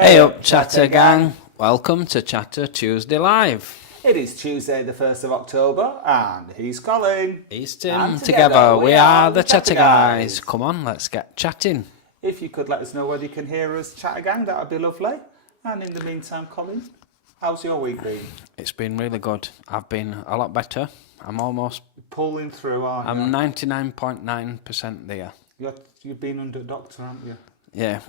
Hey up, Chatter Gang. Welcome to Chatter Tuesday Live. It is Tuesday the 1st of October and he's Colin. He's Tim. And Together we are the Chatter Guys. Come on, let's get chatting. If you could let us know whether you can hear us, Chatter Gang, that would be lovely. And in the meantime, Colin, how's your week been? It's been really good. I've been a lot better. I'm almost... Pulling through, aren't I'm you? 99.9% there. You've been under doctor, haven't you? Yeah,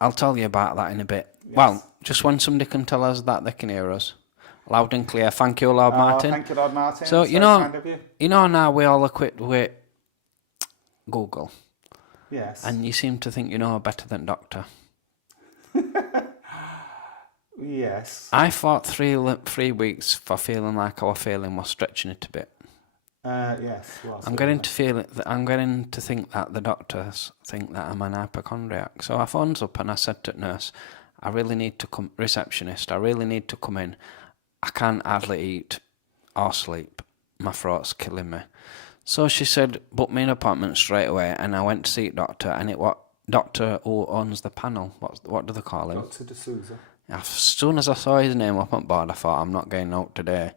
I'll tell you about that in a bit. Yes. Well, just when somebody can tell us that they can hear us. Loud and clear. Thank you, Lord Martin. Thank you, Lord Martin. So, you know now we're all equipped with Google. Yes. And you seem to think you know better than Doctor. Yes. I thought 3 weeks for feeling like our feeling was stretching it a bit. Yes. I'm getting to feel it. I'm getting to think that the doctors think that I'm an hypochondriac. So I phoned up and I said to the nurse, I really need to come, receptionist, I really need to come in. I can't hardly eat or sleep. My throat's killing me. So she said, book me an appointment straight away. And I went to see the doctor, and it was doctor who owns the panel. What do they call him? Dr. D'Souza. As soon as I saw his name up on board, I thought, I'm not getting out today.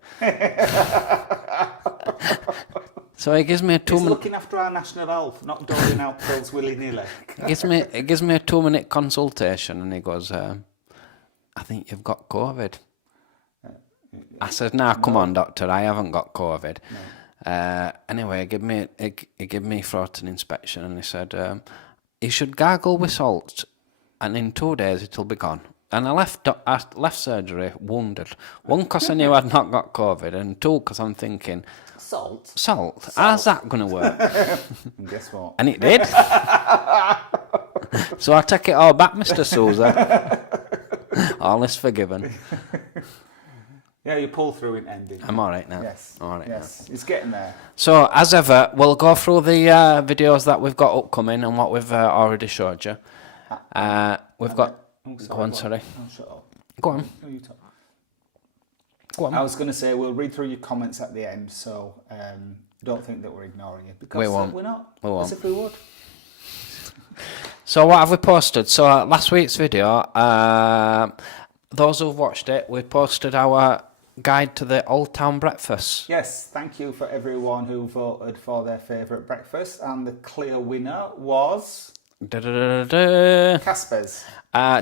So he gives me a He's looking after our national health, not doling out pills willy-nilly. It gives me a 2-minute consultation, and he goes, I think you've got COVID. I said, nah, come on, doctor, I haven't got COVID. No. Anyway, he gave me throat and inspection, and he said, you should gargle with salt, and in 2 days it'll be gone. And I left surgery wounded. One, because I knew I'd not got COVID, and two, because I'm thinking... Salt? How's that going to work? Guess what? And it did. So I take it all back, Mr. Souza. All is forgiven. Yeah, you pull through in ending. I'm all right now. Yes. All right. Yes, it's getting there. So, as ever, we'll go through the videos that we've got upcoming and what we've already showed you. We've got... Go on, sorry. Oh, shut up. Go on. No, you talk. Go on. I was going to say, we'll read through your comments at the end, so don't think that we're ignoring you. Because We won't. We're not. We won't. As if we would. So what have we posted? So last week's video, those who've watched it, we posted our guide to the Old Town breakfast. Yes, thank you for everyone who voted for their favourite breakfast, and the clear winner was... Casper's.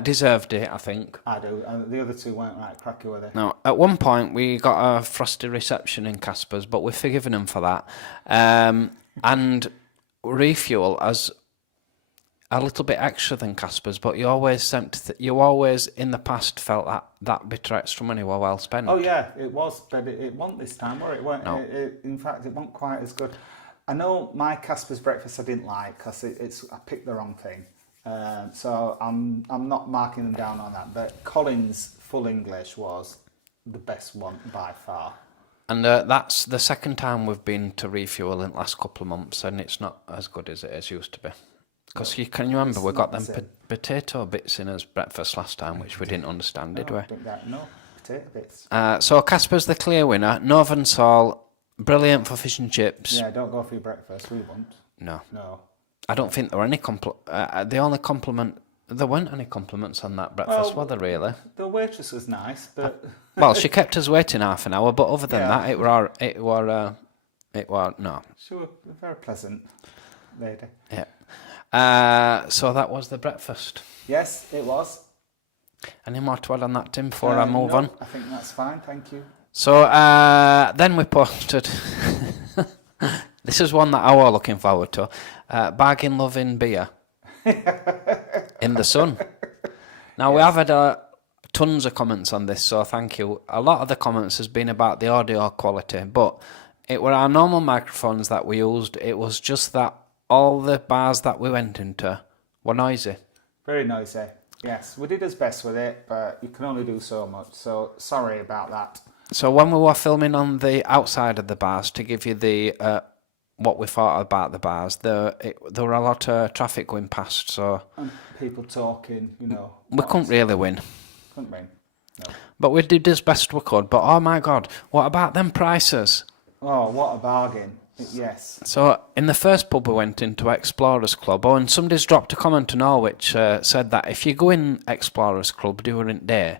Deserved it, I think. I do. The other two weren't right cracky, were they? No, at one point we got a frosty reception in Casper's, but we've forgiven them for that. And Refuel as a little bit extra than Casper's, but you always in the past felt that bit of extra money were well spent. Oh yeah, it was, but it wasn't this time, or it weren't. No. In fact, it wasn't quite as good. I know my Casper's breakfast I didn't like because I picked the wrong thing. So I'm not marking them down on that. But Colin's full English was the best one by far. And that's the second time we've been to Refuel in the last couple of months, and it's not as good as it used to be. Because you remember we got them potato bits in as breakfast last time, which we didn't understand, did we? No, potato bits. So Casper's the clear winner. Northern Salt, brilliant for fish and chips. Yeah, don't go for your breakfast. We won't. No. No. I don't think there were any the only compliment. There weren't any compliments on that breakfast, were there really? The waitress was nice, but well, she kept us waiting half an hour. But other than that, it were no. She was a very pleasant lady. Yeah. So that was the breakfast. Yes, it was. Any more to add on that, Tim? Before I move on. I think that's fine. Thank you. So then we posted. This is one that I was looking forward to. Bargain loving beer in the sun. Now we have had tons of comments on this, so thank you. A lot of the comments has been about the audio quality, but it were our normal microphones that we used. It was just that all the bars that we went into were noisy. Very noisy. Yes, we did our best with it, but you can only do so much. So sorry about that. So when we were filming on the outside of the bars to give you the what we thought about the bars, there were a lot of traffic going past, so... And people talking, We couldn't really win. Couldn't win, no. But we did as best we could, but oh my God, what about them prices? Oh, what a bargain. Yes. So in the first pub we went into, Explorers Club, and somebody's dropped a comment and all which said that if you go in Explorers Club during the day,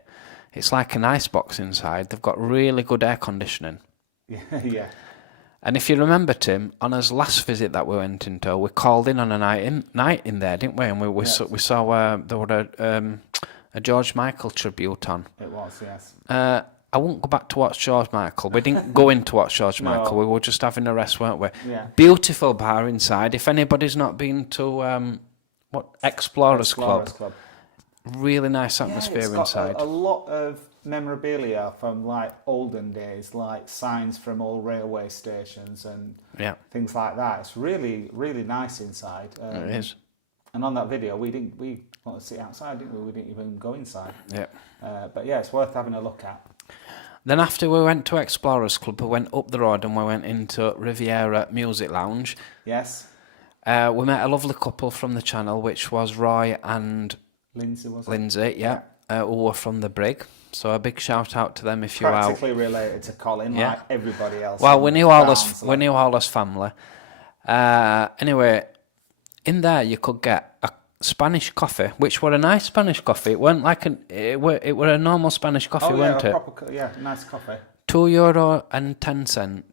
it's like an icebox inside. They've got really good air conditioning. Yeah. And if you remember, Tim, on his last visit that we went into, we called in on a night in there, didn't we? And we saw there were a George Michael tribute on. It was, yes. I won't go back to watch George Michael. We didn't go in to watch George Michael. We were just having a rest, weren't we? Yeah. Beautiful bar inside. If anybody's not been to Explorers Club, really nice atmosphere it's got inside. A lot of memorabilia from like olden days, like signs from old railway stations and things like that. It's really, really nice inside. It is. And on that video, we wanted to sit outside, didn't we? We didn't even go inside. Yeah. But yeah, it's worth having a look at. Then after we went to Explorers Club, we went up the road and we went into Riviera Music Lounge. Yes. We met a lovely couple from the channel, which was Roy and Lindsay, was it? Lindsay, who were from the Brig. So a big shout out to them if you're out. Practically related to Colin, like everybody else. Well, we knew all us family. Anyway, in there you could get a Spanish coffee, which were a nice Spanish coffee. It weren't like it were a normal Spanish coffee, weren't it? Nice coffee. €2.10,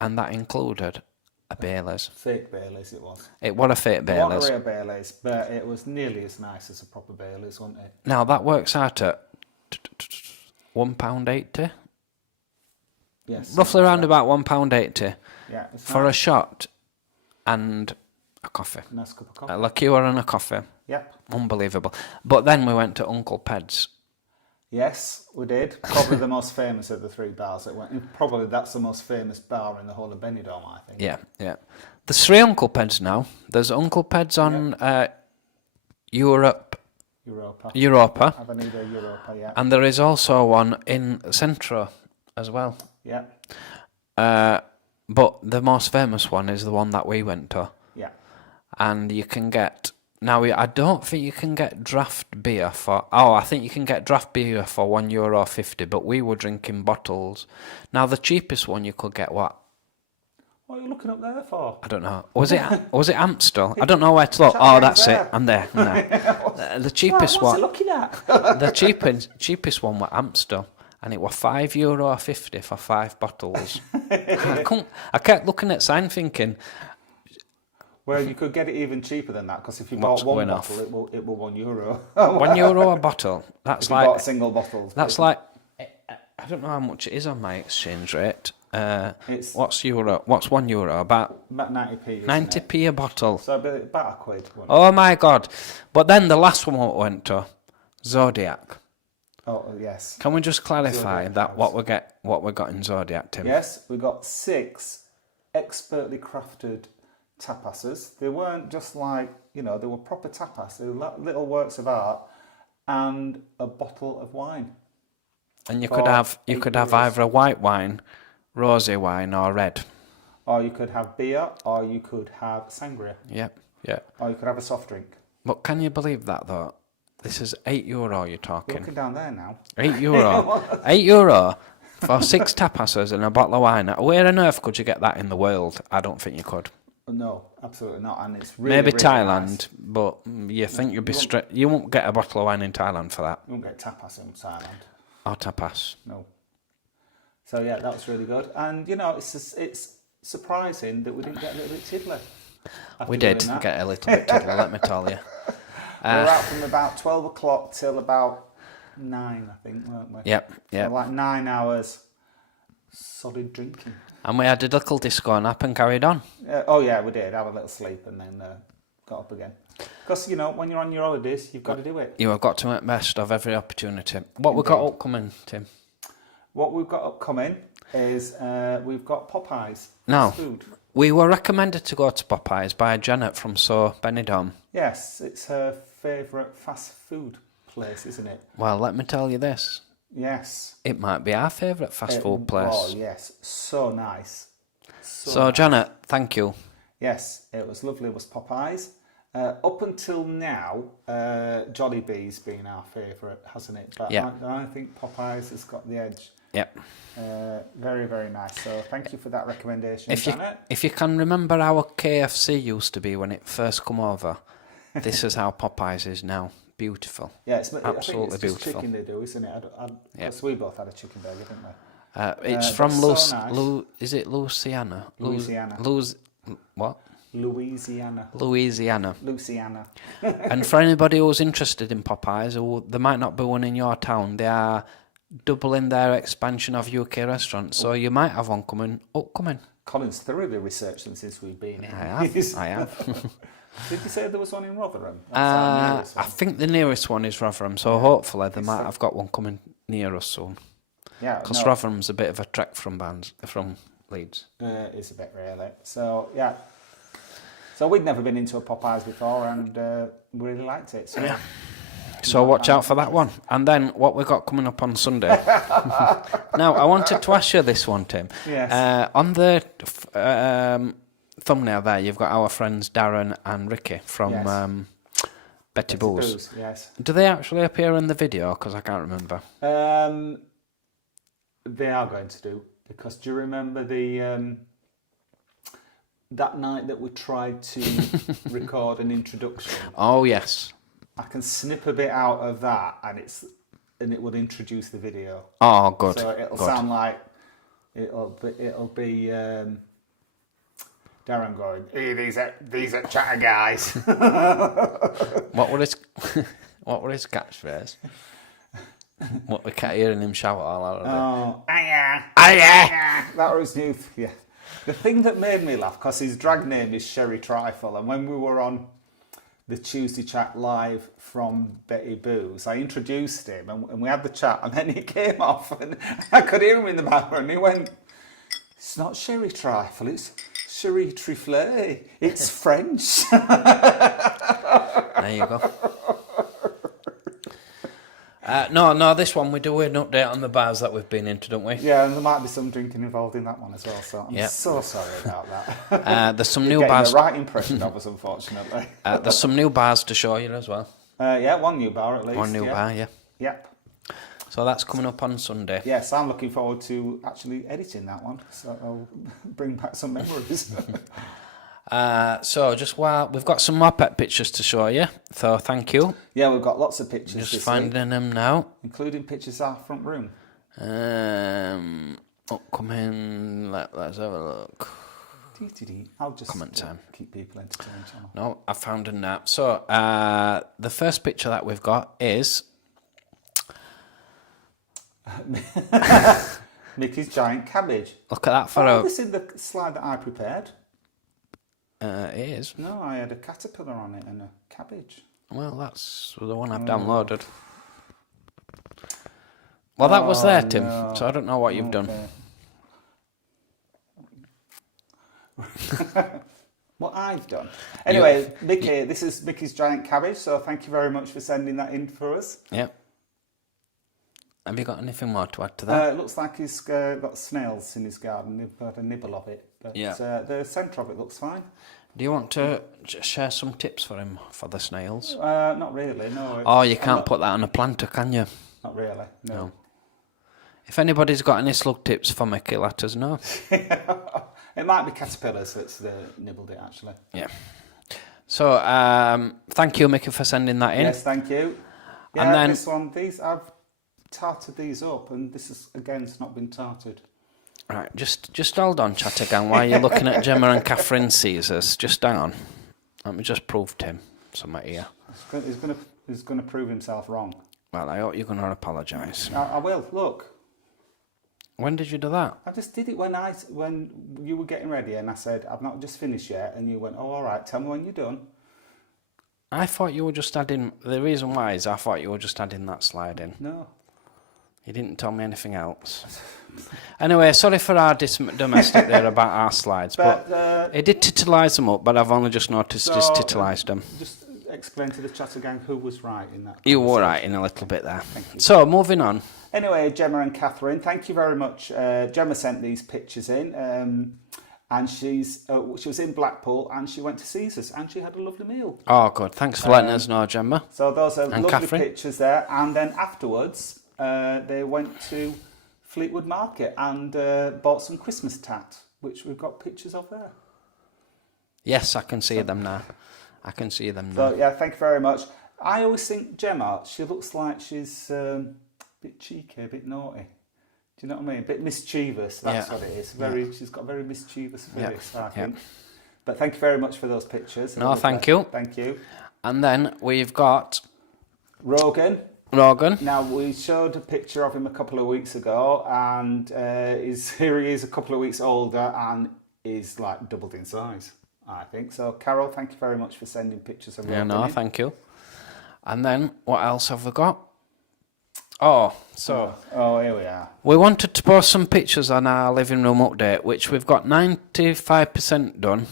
and that included a Baileys. Fake Baileys it was. It was a fake Baileys. It wasn't a real Baileys, but it was nearly as nice as a proper Baileys, wasn't it? Now that works out at £1.80. Yes. Roughly around about £1.80. Yeah. For a shot and a coffee. Nice cup of coffee. A liqueur and a coffee. Yep. Unbelievable. But then we went to Uncle Ped's. Yes, we did. Probably the most famous of the three bars that went. And probably that's the most famous bar in the whole of Benidorm, I think. Yeah. There's 3 Uncle Ped's now. There's Uncle Ped's on Europa. Avenida Europa, yeah. And there is also one in Centro as well. Yeah. But the most famous one is the one that we went to. Yeah. And you can get... Now, I don't think you can get draft beer for... Oh, I think you can get draft beer for €1.50, but we were drinking bottles. Now, the cheapest one you could get, what? What are you looking up there for? I don't know. Was it Amstel? I don't know where to look. Oh, that's it. I'm there. The cheapest one. What's it looking at? The cheapest one was Amstel, and it was €5.50 for 5 bottles. I kept looking at sign thinking... Well, you could get it even cheaper than that, because if you bought one bottle, it will €1. €1 a bottle. That's if like... you bought single bottles. That's like... I don't know how much it is on my exchange rate. What's euro? What's €1? About 90p. 90p a bottle. So about £1. Oh my God! But then the last one we went to, Zodiac. Oh yes. Can we just clarify Zodiac that House. what we got in Zodiac, Tim? Yes, we got 6 expertly crafted tapases. They weren't just like, they were proper tapas. They were little works of art, and a bottle of wine. And you could have either a white wine, rosé wine, or red. Or you could have beer, or you could have sangria. Yeah. Or you could have a soft drink. But can you believe that though? This is €8 you're talking. You're looking down there now. €8. €8 for 6 tapases and a bottle of wine. Where on earth could you get that in the world? I don't think you could. No, absolutely not. And it's really, maybe really Thailand, nice. But you think you'd be straight. You won't get a bottle of wine in Thailand for that. You won't get tapas in Thailand. Or tapas. No. So yeah, that was really good. And it's surprising that we didn't get a little bit tiddly. We did get a little bit tiddly, let me tell you. We were out from about 12 o'clock till about 9, I think, weren't we? Yep. So like 9 hours solid drinking. And we had a little disco nap and carried on. Oh yeah, we did. Have a little sleep and then got up again. Because, when you're on your holidays, you've got to do it. You have got to make best of every opportunity. What we've got upcoming, Tim? What we've got upcoming is we've got Popeyes. Now, food. We were recommended to go to Popeyes by Janet from Benidorm. Yes, it's her favourite fast food place, isn't it? Well, let me tell you this. Yes. It might be our favourite fast food place. Oh, yes. So nice. So nice. Janet, thank you. Yes, it was lovely. It was Popeyes. Up until now, Jollibee's been our favourite, hasn't it? But yeah. I think Popeyes has got the edge. Yep. Very, very nice. So thank you for that recommendation, Janet. If you can remember how KFC used to be when it first come over, this is how Popeyes is now. Beautiful. Yeah, it's absolutely I think it's just beautiful. chicken they do, isn't it? Because we both had a chicken burger, didn't we? It's from so nice. is it Louisiana? Louisiana. What? Louisiana. Louisiana. And for anybody who's interested in Popeyes, or there might not be one in your town, they are doubling their expansion of UK restaurants, so you might have one upcoming. Colin's thoroughly researched them since we've been in. I have. Did you say there was one in Rotherham? I think the nearest one is Rotherham, so hopefully they might have got one coming near us soon. Yeah, because Rotherham's a bit of a trek from Leeds. It's a bit really. So yeah. So we'd never been into a Popeyes before, and we really liked it. So, yeah. So watch out for that one. And then what we got coming up on Sunday. Now, I wanted to ask you this one, Tim. Yes. On the thumbnail there, you've got our friends Darren and Ricky from Betty Boo's. Yes. Do they actually appear in the video? Because I can't remember. They are going to do, because do you remember the that night that we tried to record an introduction? Oh yes. I can snip a bit out of that, and it would introduce the video. Oh, good. So it'll sound like it'll be Darren going, "Hey, these are chatter guys." What were his catchphrase? What, we can't hear him shout all out of it. Oh, aya. That was new. Yeah. The thing that made me laugh, because his drag name is Sherry Trifle, and when we were on the Tuesday chat live from Betty Boo's, I introduced him, and we had the chat, and then he came off, and I could hear him in the background, and he went, "It's not Sherry Trifle, it's Sherry Trifle. It's French." There you go. No, this one we do an update on the bars that we've been into, don't we? Yeah, and there might be some drinking involved in that one as well, so I'm so sorry about that. There's some You're new bars. the right impression of us, unfortunately. There's some new bars to show you as well. Yeah, one new bar at least. One new bar, yeah. Yep. So that's coming up on Sunday. Yes, I'm looking forward to actually editing that one, so I'll bring back some memories. So just while we've got some more pet pictures to show you, so thank you. Yeah, we've got lots of pictures. Just this finding week, them now. including pictures of our front room. Upcoming. Let's have a look. I'll just Comment time. Keep people entertained. Channel. No, I found a nap. So the first picture that we've got is Mickey's giant cabbage. Look at that for this in the slide that I prepared. It is. No, I had a caterpillar on it and a cabbage. Well, that's the one I've downloaded. Well, that was there, Tim. No. So I don't know what you've done. What I've done. Anyway, Mickey, this is Mickey's giant cabbage, so thank you very much for sending that in for us. Yep. Have you got anything more to add to that? It looks like he's got snails in his garden. They've got a nibble of it. But the centre of it looks fine. Do you want to share some tips for him for the snails? Not really, no. Oh, you can't put that on a planter, can you? Not really, no. If anybody's got any slug tips for Mickey, let us know. It might be caterpillars that's nibbled it, actually. Yeah. So, thank you, Mickey, for sending that in. Yes, thank you. Yeah, And then, this one, I've tarted these up, and this is, again, it's not been tarted. Right, just hold on, Chattergang, while you're looking at Gemma and Catherine Caesars. Just hang on. Let me just prove Tim something here. He's going to prove himself wrong. Well, I hope you're going to apologise. I will, look. When did you do that? I just did it when you were getting ready, and I said, I've not just finished yet, and you went, oh, all right, tell me when you're done. I thought you were just adding... The reason why is I thought you were just adding that slide in. No. You didn't tell me anything else. Anyway, sorry for our domestic there about our slides, but it did titillise them up, but I've only just noticed it's titilised them. Just explain to the Chattergang who was right in that. You were right in a little bit there. So, moving on. Anyway, Gemma and Catherine, thank you very much. Gemma sent these pictures in, and she was in Blackpool, and she went to Caesars, and she had a lovely meal. Oh, good. Thanks for letting us know, Gemma. So those are and lovely Catherine. pictures there. And then afterwards, they went to Fleetwood Market and bought some Christmas tat, which we've got pictures of there. Yes, I can see them now. I can see them now. So yeah, thank you very much. I always think Gemma, she looks like she's a bit cheeky, a bit naughty. Do you know what I mean? A bit mischievous, that's what it is. She's got a very mischievous face, I think. But thank you very much for those pictures. No, thank you. Thank you. And then we've got Rogan. Now, we showed a picture of him a couple of weeks ago, and here he is a couple of weeks older, and he's like doubled in size, I think. So, Carol, thank you very much for sending pictures of Rogan. Yeah, no, thank you. And then, what else have we got? Oh, here we are. We wanted to post some pictures on our living room update, which we've got 95% done.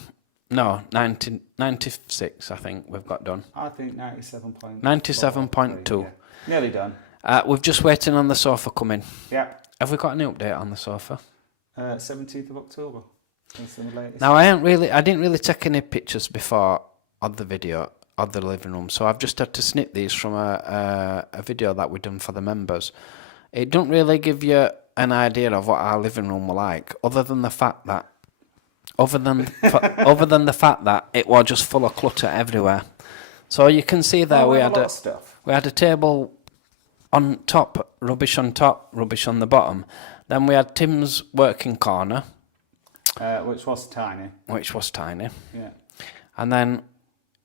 No, 96, I think we've got done. I think 97.2. 97.2. Yeah. Nearly done. We're just waiting on the sofa coming. Yeah. Have we got any update on the sofa? 17th of October. That's the latest. Now, I didn't really take any pictures before of the video of the living room, so I've just had to snip these from a video that we've done for the members. It don't really give you an idea of what our living room were like, other than the fact that it was just full of clutter everywhere. So you can see there we had a table on top, rubbish on top, rubbish on the bottom. Then we had Tim's working corner, which was tiny. Yeah. And then,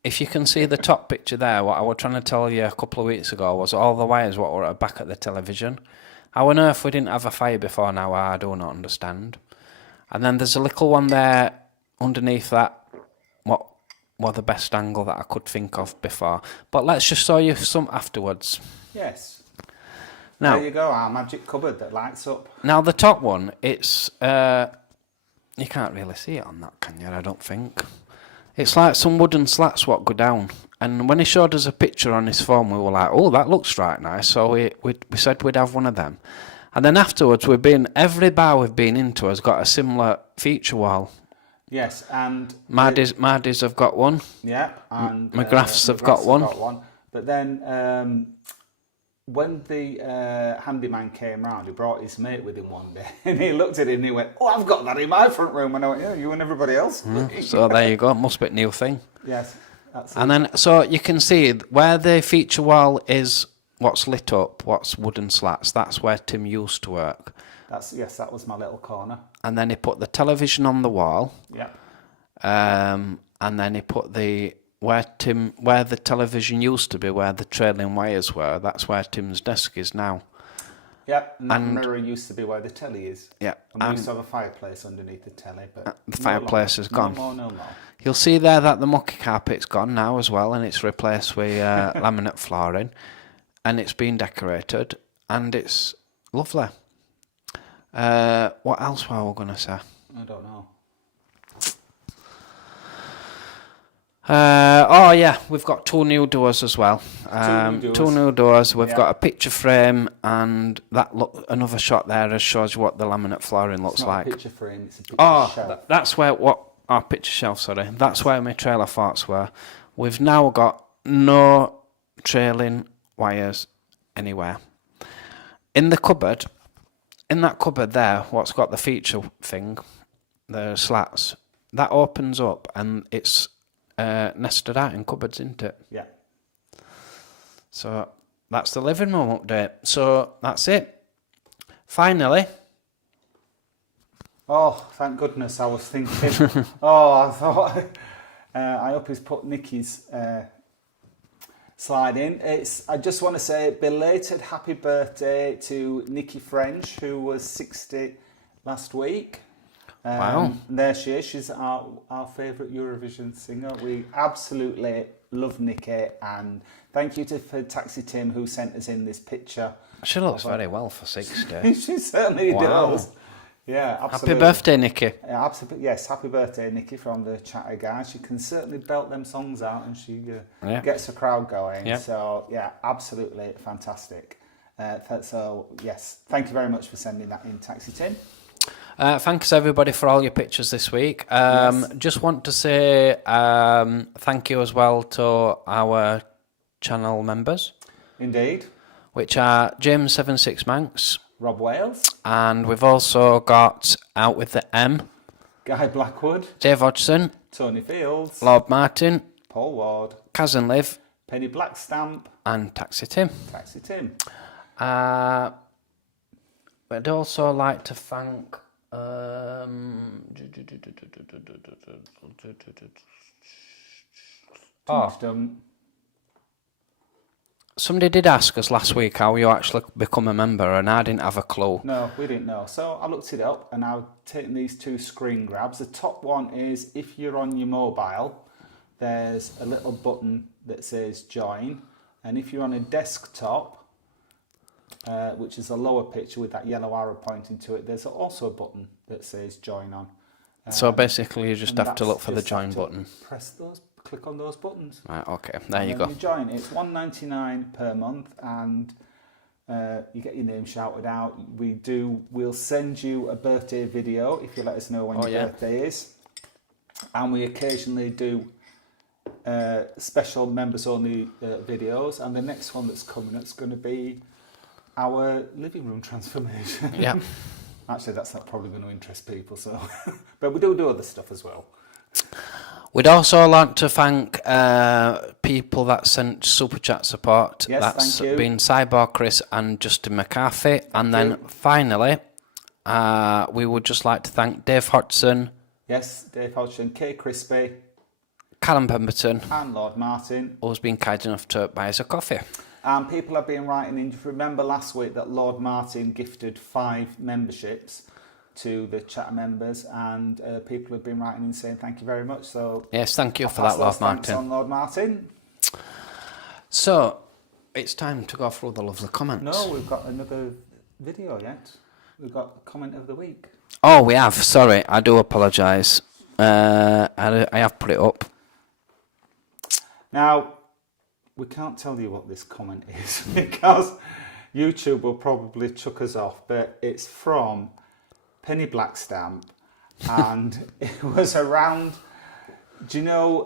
if you can see the top picture there, what I was trying to tell you a couple of weeks ago was all the wires what were at the back of the television. How on earth we didn't have a fire before now, I do not understand. And then there's a little one there underneath that, what was the best angle that I could think of before. But let's just show you some afterwards. Yes. Now, there you go, our magic cupboard that lights up. Now the top one, it's, you can't really see it on that, can you? I don't think. It's like some wooden slats what go down. And when he showed us a picture on his phone, we were like, oh, that looks right nice. So we said we'd have one of them. And then afterwards, every bar we've been into has got a similar feature wall. Yes, and Mardy's have got one. Yeah, and McGrath's have got one. But then when the handyman came round, he brought his mate with him one day, and he looked at it and he went, "Oh, I've got that in my front room." And I went, "Yeah, you and everybody else." So there you go. Must be a new thing. Yes, and then so you can see where the feature wall is. What's lit up, what's wooden slats, that's where Tim used to work. That was my little corner. And then he put the television on the wall. Yeah. And then he put where the television used to be, where the trailing wires were, that's where Tim's desk is now. Yeah, and that mirror used to be where the telly is. Yeah. And we used to have a fireplace underneath the telly, but the fireplace is gone. No more. You'll see there that the mucky carpet's gone now as well, and it's replaced with laminate flooring. And it's been decorated, and it's lovely. What else were we going to say? I don't know. Oh yeah, we've got 2 new doors as well. Two new doors. We've got a picture frame, and another shot there that shows you what the laminate flooring looks like. It's not a picture frame, it's a picture shelf. That's where picture shelf. Sorry, that's where my trailer farts were. We've now got no trailing wires anywhere. In that cupboard there, what's got the feature thing, the slats, that opens up and it's nested out in cupboards, isn't it? Yeah. So that's the living room update. So that's it. Finally. Oh, thank goodness, I was thinking. I thought, I hope he's put Nikki's slide in. I just want to say belated happy birthday to Nikki French, who was 60 last week. Wow. There she is. She's our favourite Eurovision singer. We absolutely love Nikki, and thank you for Taxi Tim who sent us in this picture. She looks very well for 60. She certainly does. Yeah, absolutely. Happy birthday, Nikki. Yeah, absolutely. Yes, happy birthday, Nikki, from the Chatter Guy. She can certainly belt them songs out, and she gets the crowd going. Yeah. So, yeah, absolutely fantastic. So, yes, thank you very much for sending that in, Taxi Tim. Thanks, everybody, for all your pictures this week. Just want to say thank you as well to our channel members. Indeed. Which are James76 Manx, Rob Wales. And we've also got Out with the M, Guy Blackwood. Dave Hodgson, Tony Fields. Lord Martin, Paul Ward. Kaz and Liv, Penny Blackstamp. and Taxi Tim. Taxi Tim. I'd also like to thank somebody did ask us last week how you actually become a member, and I didn't have a clue. No, we didn't know. So I looked it up, and I've taken these 2 screen grabs. The top one is if you're on your mobile, there's a little button that says join, and if you're on a desktop, which is a lower picture with that yellow arrow pointing to it, there's also a button that says join on. So basically you just have to look for the join button. Click on those buttons. Right, okay, there you go. You join. It's $1.99 per month, and you get your name shouted out. We'll send you a birthday video if you let us know when your birthday is. And we occasionally do special members only videos, and the next one that's coming up is going to be our living room transformation. Yeah. Actually, that's not probably going to interest people, so but we do other stuff as well. We'd also like to thank people that sent super chat support. Yes, That's thank you. been Cyborg Chris and Justin McCarthy. And then finally, we would just like to thank Dave Hodgson. Yes, Dave Hodgson, Kay Crispy, Callum Pemberton, and Lord Martin, who's been kind enough to buy us a coffee. And people have been writing in. If you remember last week that Lord Martin gifted 5 memberships to the chat members, and people have been writing in saying thank you very much. So yes, thank you for that, Lord Martin. Thanks on Lord Martin. So it's time to go through the lovely comments. No, we've got another video yet. We've got comment of the week. Oh, we have. Sorry, I do apologise. I have put it up. Now, we can't tell you what this comment is because YouTube will probably chuck us off, but it's from Penny Blackstamp, and it was around, do you know,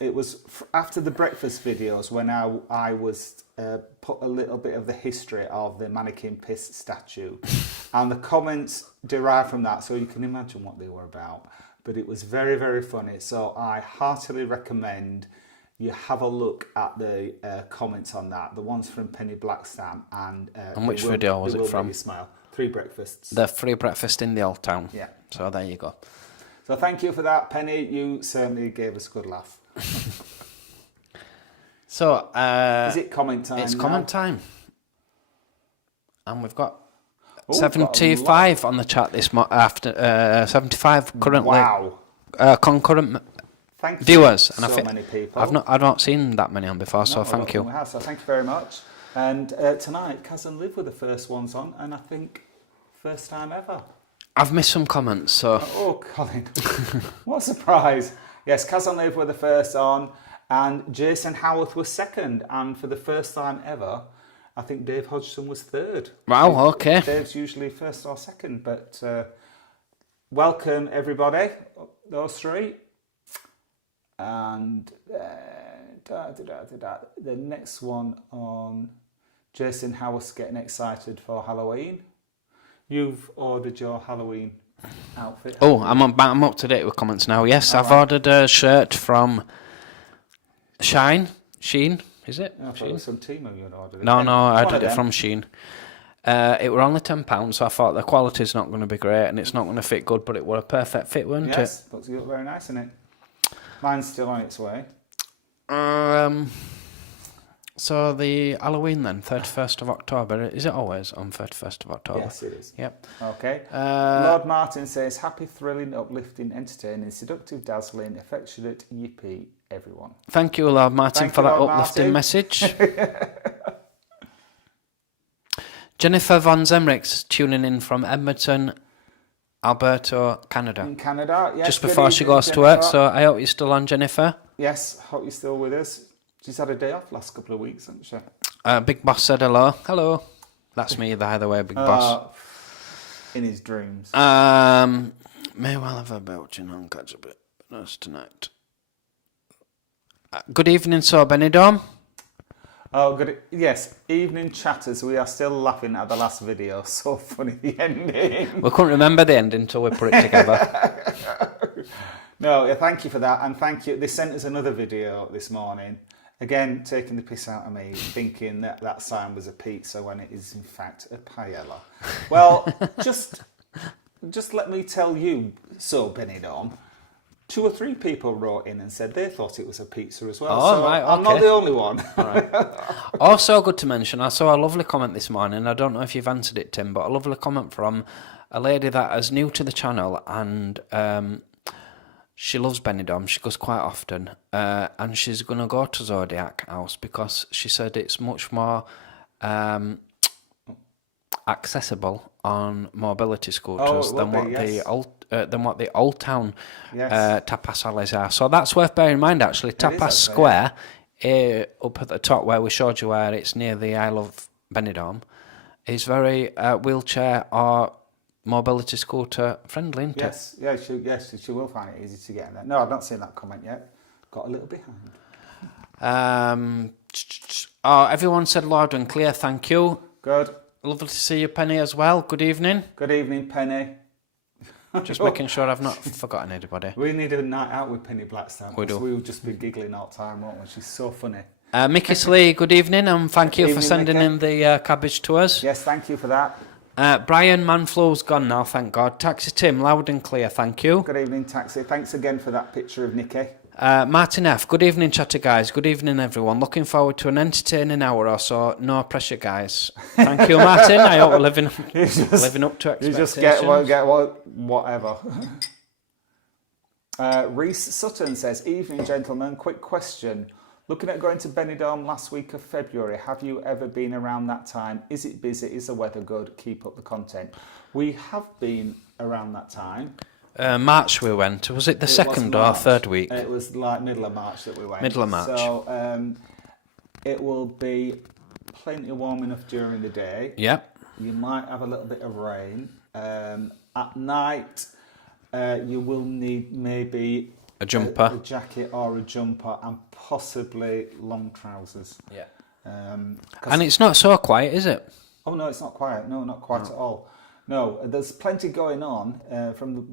it was after the breakfast videos when I was put a little bit of the history of the mannequin piss statue, and the comments derived from that, so you can imagine what they were about, but it was very, very funny, so I heartily recommend you have a look at the comments on that, the ones from Penny Blackstamp, and which video was it from? Make you smile. 3 breakfasts. The free breakfast in the old town. Yeah. So there you go. So thank you for that, Penny. You certainly gave us a good laugh. So is it comment time? It's now? comment time, and we've got 75 on the chat this after 75 currently. Wow. Concurrent thank viewers, you, and so many people. I've not seen that many on before, so thank you. We have, so thank you very much. And tonight, Kaz and Liv were the first ones on, and I think first time ever. I've missed some comments, so. Oh, Colin, what a surprise! Yes, Kaz and Liv were the first on, and Jason Howarth was second, and for the first time ever, I think Dave Hodgson was third. Wow, okay. Dave's usually first or second, but welcome everybody, those 3. And the next one on Jason Howarth getting excited for Halloween. You've ordered your Halloween outfit. Oh, I'm up to date with comments now. Yes, I've ordered a shirt from Sheen, is it? I thought it was some Timo you had ordered. No, I ordered it from Sheen. It were only £10, so I thought the quality's not going to be great and it's not going to fit good, but it were a perfect fit, weren't it? Yes, looks very nice, isn't it? Mine's still on its way. So the Halloween then, 31st of October, is it always on 31st of October? Yes, it is. Yep. Okay. Lord Martin says, happy, thrilling, uplifting, entertaining, seductive, dazzling, affectionate, yippee, everyone. Thank you, Lord Martin, for that uplifting message. Jennifer Von Zemrick's tuning in from Edmonton, Alberta, Canada. In Canada, yes. Just before she goes to work, so I hope you're still on, Jennifer. Yes, hope you're still with us. She's had a day off last couple of weeks, hasn't she? Big Boss said hello. Hello. That's me, by the way, Big Boss. In his dreams. May well have a belching on catch a bit. That's tonight. Good evening, Sir Benidorm. Oh, good. Yes, evening chatters. We are still laughing at the last video. So funny, the ending. We couldn't remember the ending until we put it together. No, yeah, thank you for that. And thank you. They sent us another video this morning. Again, taking the piss out of me, thinking that that sign was a pizza when it is in fact a paella. Well, just let me tell you, so Benidorm, 2 or 3 people wrote in and said they thought it was a pizza as well. Oh, so right, I'm not okay. the only one. Right. Also good to mention, I saw a lovely comment this morning. I don't know if you've answered it, Tim, but a lovely comment from a lady that is new to the channel, and she loves Benidorm. She goes quite often, and she's going to go to Zodiac House because she said it's much more accessible on mobility scooters than what the Old Town tapas alleys are. So that's worth bearing in mind. Actually, Tapas Square, up at the top where we showed you, where it's near the Isle of Benidorm, is very wheelchair or mobility scooter friendly, isn't it? Yes, she will find it easy to get in there. No, I've not seen that comment yet. Got a little behind. Everyone said loud and clear. Thank you. Good. Lovely to see you, Penny, as well. Good evening. Good evening, Penny. Just making sure I've not forgotten anybody. We need a night out with Penny Blackstone. We do. We'll just be giggling all the time, won't we? She's so funny. Mickey Slee, good evening, and thank you for sending in the cabbage to us. Yes, thank you for that. Brian Manflow's gone now, thank God. Taxi Tim, loud and clear, thank you. Good evening, Taxi. Thanks again for that picture of Nikki. Martin F, good evening, chatter guys. Good evening, everyone. Looking forward to an entertaining hour or so. No pressure, guys. Thank you, Martin. I hope we're living up to expectations. You just get whatever. Reese Sutton says, evening, gentlemen. Quick question. Looking at going to Benidorm last week of February, have you ever been around that time? Is it busy? Is the weather good? Keep up the content. We have been around that time. March we went. Was it the second or third week? It was like middle of March that we went. Middle of March. So it will be plenty warm enough during the day. Yep. You might have a little bit of rain. At night, you will need maybe a jumper, a jacket or a jumper, and possibly long trousers. Yeah. And it's not so quiet, is it? Oh no, it's not quiet. No, not quite at all. No, there's plenty going on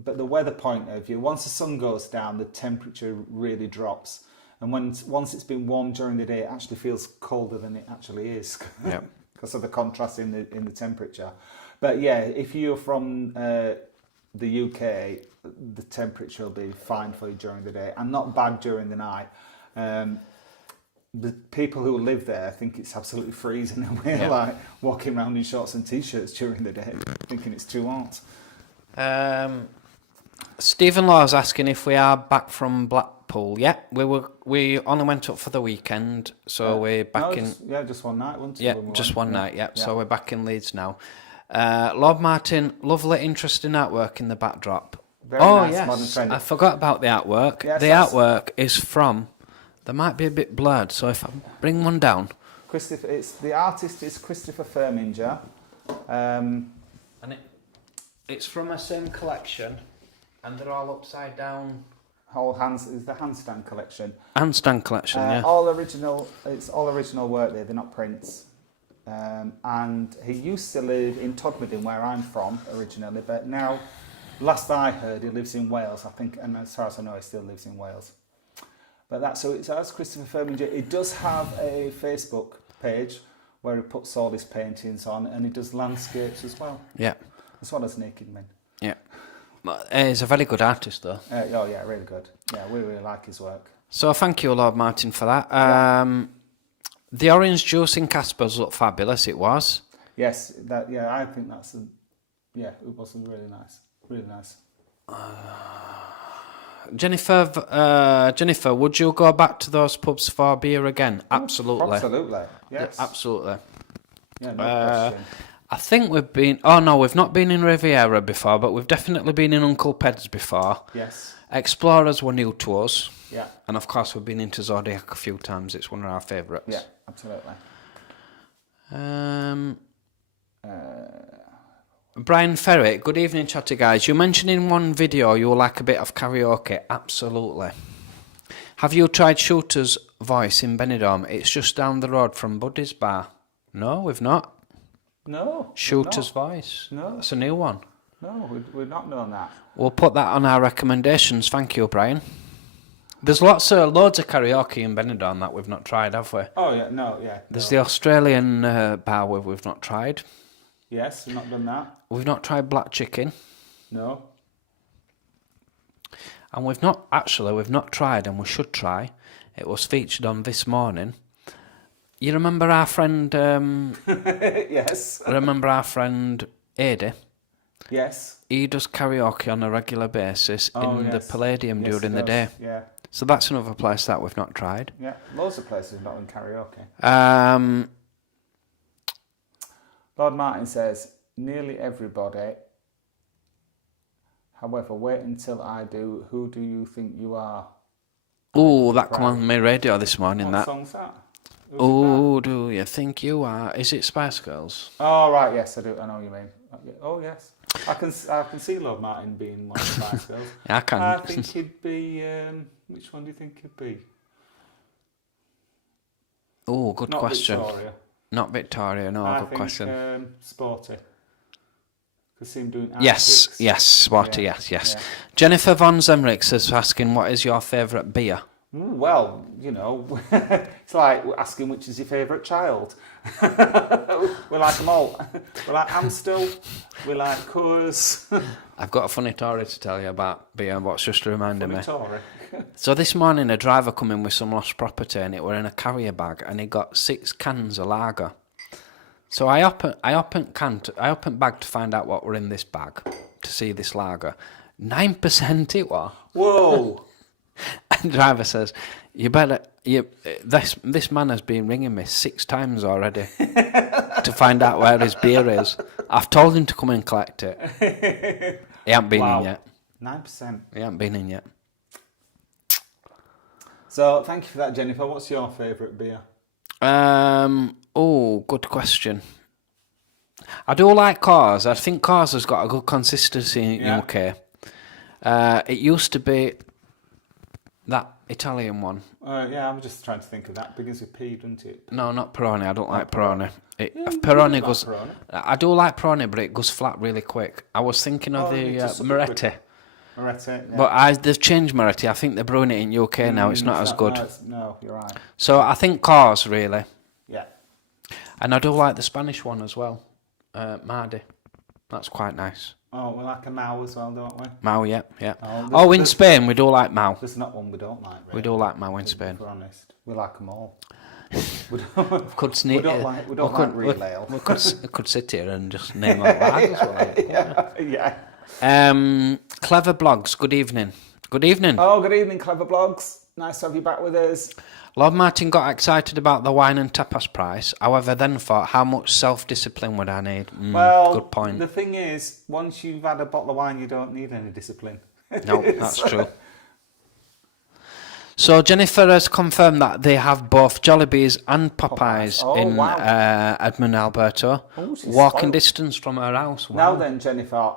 but the weather point of view. Once the sun goes down, the temperature really drops, and once it's been warm during the day, it actually feels colder than it actually is. Yeah. Because of the contrast in the temperature. But yeah, if you're from the UK, the temperature will be fine for you during the day and not bad during the night. The people who live there think it's absolutely freezing, and we're like walking around in shorts and t-shirts during the day, thinking it's too hot. Stephen Law's asking if we are back from Blackpool. Yeah, we only went up for the weekend, so we're back in. Just one night, wasn't it? Yeah, just one night. Yeah, so we're back in Leeds now. Lord Martin, lovely, interesting artwork in the backdrop. Very nice, modern yes, trend. I forgot about the artwork. Yes, the artwork is from. They might be a bit blurred, so if I bring one down. The artist is Christopher Firminger. And it's from a same collection, and they're all upside down. Is the handstand collection. Handstand collection, yeah. It's all original work there. They're not prints. And he used to live in Todmorden, where I'm from originally, but now, last I heard, he lives in Wales, I think, and as far as I know, he still lives in Wales. But that's Christopher Firminger. It does have a Facebook page where he puts all his paintings on, and he does landscapes as well. Yeah. As well as naked men. Yeah. He's a very good artist, though. Really good. Yeah, we really like his work. So thank you, Lord Martin, for that. The orange juice in Casper's looked fabulous. It was. Yes, I think that's it was really nice. Really nice. Jennifer, would you go back to those pubs for beer again? Absolutely. Absolutely. Yes. Absolutely. Yeah, no question. I think we've been. Oh no, we've not been in Riviera before, but we've definitely been in Uncle Ped's before. Yes. Explorers were new to us. Yeah. And of course, we've been into Zodiac a few times. It's one of our favourites. Yeah, absolutely. Brian Ferry, good evening, chatter guys. You mentioned in one video you like a bit of karaoke. Absolutely. Have you tried Shooter's Voice in Benidorm. It's just down the road from Buddy's Bar. No, we've not. No. Shooter's Voice. No. That's a new one. No, we've not known that. We'll put that on our recommendations. Thank you, Brian. There's loads of karaoke in Benidorm that we've not tried, have we? Oh, yeah, no, yeah. There's the Australian bar where we've not tried. Yes, we've not done that. We've not tried Black Chicken. No. And we've not tried, and we should try. It was featured on This Morning. You remember our friend... Yes. Remember our friend Adi? Yes. He does karaoke on a regular basis in the Palladium during the day. Yeah. So that's another place that we've not tried. Yeah, loads of places not in karaoke. Lord Martin says, nearly everybody. However, wait until I do. Who do you think you are? Oh, that come on my radio this morning. What song's that? Oh, do you think you are? Is it Spice Girls? Oh, right, yes, I do. I know what you mean. Oh, yes. I can see Lord Martin being one of the Spice Girls. I can. I think he'd be... which one do you think he'd be? Oh, good question. Victoria. Not Victoria, no, I good think, question. Sporty. Could see him doing Yes, Sporty, yeah. yes. Yeah. Jennifer Von Zemrix is asking, what is your favourite beer? Well, you know, it's like asking which is your favourite child. We like them all. We like Amstel, we like Coors. I've got a funny story to tell you about beer, what's just reminded me. Tory. So this morning a driver come in with some lost property and it were in a carrier bag and he got 6 cans of lager. So I opened bag to find out what were in this bag, to see this lager. 9% it was. Whoa! And the driver says, this man has been ringing me 6 times already to find out where his beer is. I've told him to come and collect it. He hasn't been in yet. 9%. He hasn't been in yet. So thank you for that, Jennifer. What's your favourite beer? Good question. I do like Coors. I think Coors has got a good consistency in UK. It used to be that Italian one. Yeah, I'm just trying to think of that. Begins with P, doesn't it? No, not Peroni. I don't like Peroni. Peroni goes. Peroni. I do like Peroni, but it goes flat really quick. I was thinking of the Moretti. Moretti, yeah. But they've changed Moretti. I think they're brewing it in UK now. It's not as good. No, you're right. So I think Coors, really. Yeah. And I do like the Spanish one as well. Mardi. That's quite nice. Oh, we like a Mao as well, don't we? Mao, yeah. In Spain, we do like Mao. There's not one we don't like, really. We do like Mao in Spain. If we're honest. We like them all. We don't like real ale. We could sit here and just name our lagers. Yeah. Clever Blogs, good evening. Good evening. Oh, good evening, Clever Blogs. Nice to have you back with us. Lord Martin got excited about the wine and tapas price, however then thought, how much self-discipline would I need? Well, good point. The thing is, once you've had a bottle of wine, you don't need any discipline. No, that's true. So Jennifer has confirmed that they have both Jollibees and Popeyes in Edmond, Alberto. Walking distance from her house. Wow. Now then, Jennifer,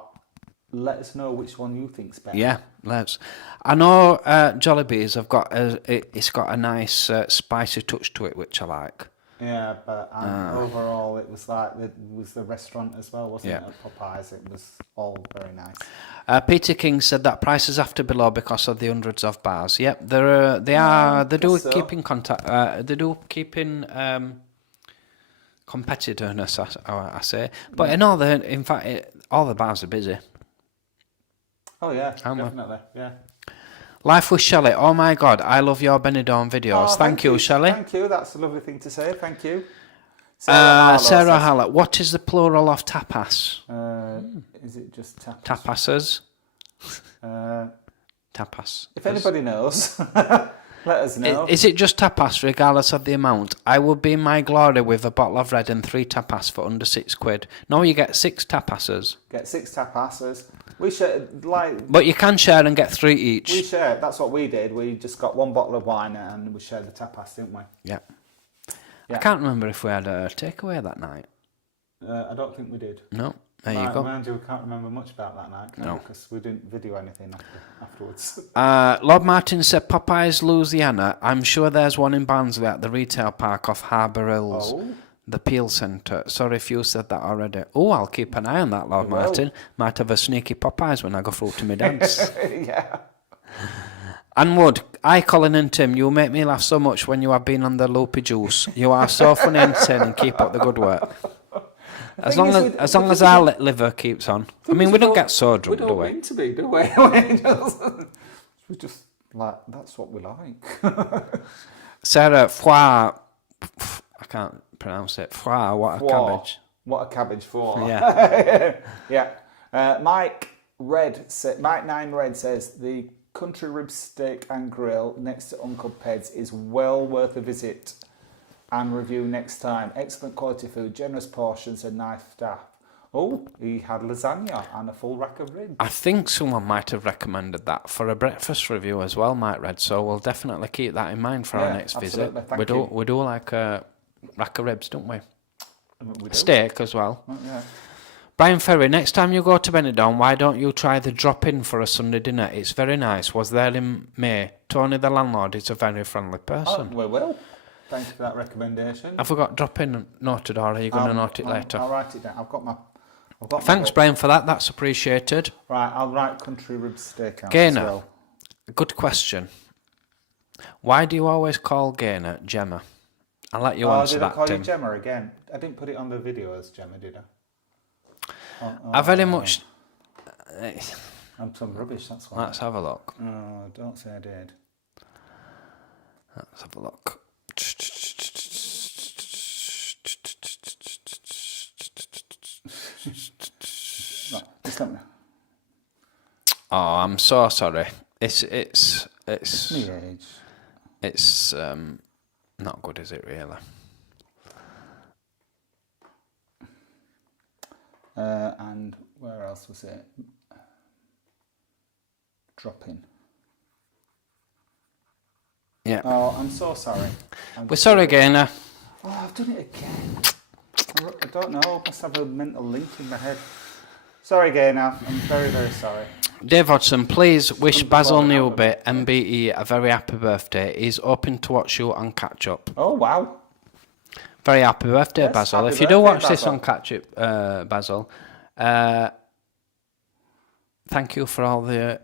let us know which one you think's better. Yeah, let's. I know Jollibees have got it's got a nice spicy touch to it, which I like. Yeah, but overall it was like the restaurant as well, wasn't it? At Popeyes, it was all very nice. Peter King said that prices have to be low because of the hundreds of bars. Yep, they do keep in contact. They do keep in competitiveness, I say. But in fact, all the bars are busy. Oh yeah, definitely, yeah. Life with Shelley. Oh my God, I love your Benidorm videos. Thank you, Shelley. Thank you. That's a lovely thing to say. Thank you. Sarah Hallett. What is the plural of tapas? Is it just tapas? Tapasers. Tapas. If anybody knows, let us know. Is it just tapas, regardless of the amount? I would be in my glory with a bottle of red and 3 tapas for under £6. No, you get 6 tapasers. Get 6 tapasers. We share, but you can share and get 3 each. We share. That's what we did. We just got 1 bottle of wine and we shared the tapas, didn't we? Yeah. I can't remember if we had a takeaway that night. I don't think we did. No. There you go. Mind you, we can't remember much about that night, can No. Because we didn't video anything afterwards. Lord Martin said Popeyes, Louisiana. I'm sure there's one in Barnsley at the retail park off Harbour Hills. Oh. The Peel Centre. Sorry if you said that already. Oh, I'll keep an eye on that, Lord Martin. Might have a sneaky Popeyes when I go through to my dance. Yeah. And Wood, hi Colin and Tim, you make me laugh so much when you have been on the loopy juice. You are so funny and entertaining. Keep up the good work. As long as our liver keeps on. I mean, we don't get so drunk, do we? We don't mean to be, do we? We just like, that's what we like. Sarah, foie, I can't pronounce it. Foie, what a cabbage. What a cabbage for. Yeah. Yeah. Mike 9 Red says the country rib steak and grill next to Uncle Ped's is well worth a visit and review next time. Excellent quality food, generous portions and nice staff. Oh, he had lasagna and a full rack of ribs. I think someone might have recommended that for a breakfast review as well, Mike Red. So we'll definitely keep that in mind for our next visit. Thank you. We do like a rack of ribs, don't we? We do. Steak as well. Oh, yeah. Brian Ferry, next time you go to Benidorm, why don't you try the drop-in for a Sunday dinner? It's very nice. Was there in May. Tony, the landlord, is a very friendly person. Oh, we will. Thank you for that recommendation. Have we got drop-in noted, or are you going to note it later? I'll write it down. I've got my Thanks, Brian, for that. That's appreciated. Right, I'll write country rib steak out Gaynor, as well. good question. Why do you always call Gaynor Gemma? I'll let you answer that, Did I call Tim. you Gemma again? I didn't put it on the video as Gemma, did I? I very much... I'm some rubbish, that's why. Let's have a look. Oh, don't say I did. Let's have a look. No, it's not me. Oh, I'm so sorry. It's Me age. It's not good, is it, really? And where else was it? Dropping. Yeah. Oh, I'm so sorry. We're sorry, Gaynor. Oh, I've done it again. I don't know. I must have a mental link in my head. Sorry, Gaynor. I'm very, very sorry. Dave Hodgson, please wish Basil Newby, MBE, a very happy birthday. He's hoping to watch you on Catch Up. Oh, wow. Very happy birthday, Yes, Basil. happy If you do birthday, watch this Basil. on Catch Up, Basil, thank you for all the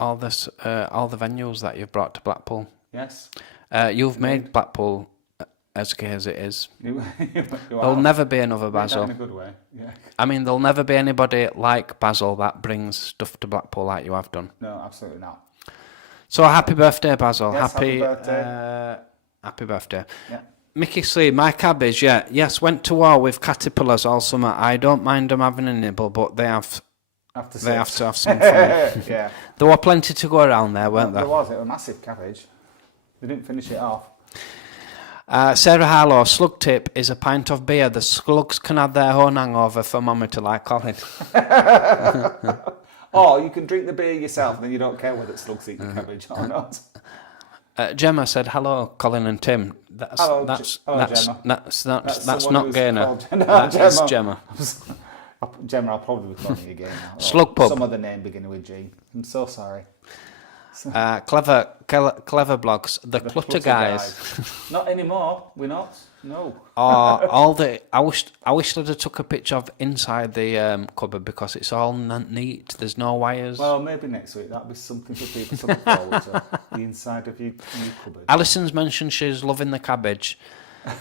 venues that you've brought to Blackpool. Yes. You've made Blackpool as gay as it is. You There'll never be another Basil. In a good way, yeah. I mean, there'll never be anybody like Basil that brings stuff to Blackpool like you have done. No, absolutely not. So happy birthday, Basil. Yes, happy birthday. Happy birthday. Yeah. Mickey Slee, my cabbage, yes, went to war with caterpillars all summer. I don't mind them having a nibble, but they have to have some fun. Yeah. There were plenty to go around there, weren't there? There was. It was a massive cabbage. They didn't finish it off. Sarah Harlow, slug tip is a pint of beer. The slugs can have their own hangover thermometer like Colin. Or you can drink the beer yourself and then you don't care whether it's slugs eat the cabbage or not. Gemma said, hello, Colin and Tim. That's Hello, Gemma. That's someone not who's Gaynor. called That is Gemma. Gemma, I'll probably be calling you again now. Or Slug Pub. Some other name beginning with G. I'm so sorry. Clever blogs. The Clutter Guys. Not anymore. We're not. No. I wish I'd have took a picture of inside the cupboard because it's all neat. There's no wires. Well, maybe next week. That'll be something for people to look forward to. The inside of your cupboard. Alison's mentioned she's loving the cabbage.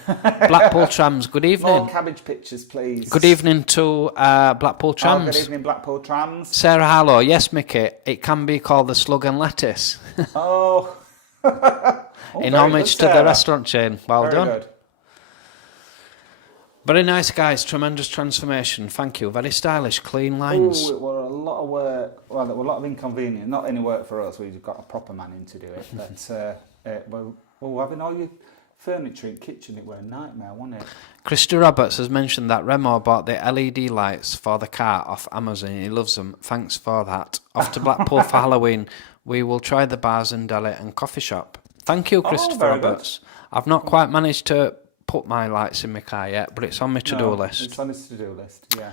Blackpool Trams, good evening. More cabbage pictures, please. Good evening to Blackpool Trams. Good evening, Blackpool Trams. Sarah Harlow, yes, Mickey, it can be called the Slug and Lettuce. Oh. In homage to the restaurant chain. Well very done. Good. Very nice, guys. Tremendous transformation. Thank you. Very stylish, clean lines. Ooh, it were a lot of work. Well, there were a lot of inconvenience. Not any work for us. We've got a proper man in to do it. But having all your furniture in the kitchen, it were a nightmare, wasn't it? Christy Roberts has mentioned that Remo bought the LED lights for the car off Amazon. He loves them. Thanks for that. Off to Blackpool for Halloween. We will try the bars and deli and coffee shop. Thank you, Christopher very Roberts. I've not quite managed to put my lights in my car yet, but it's on my to-do list. It's on his to-do list, yeah.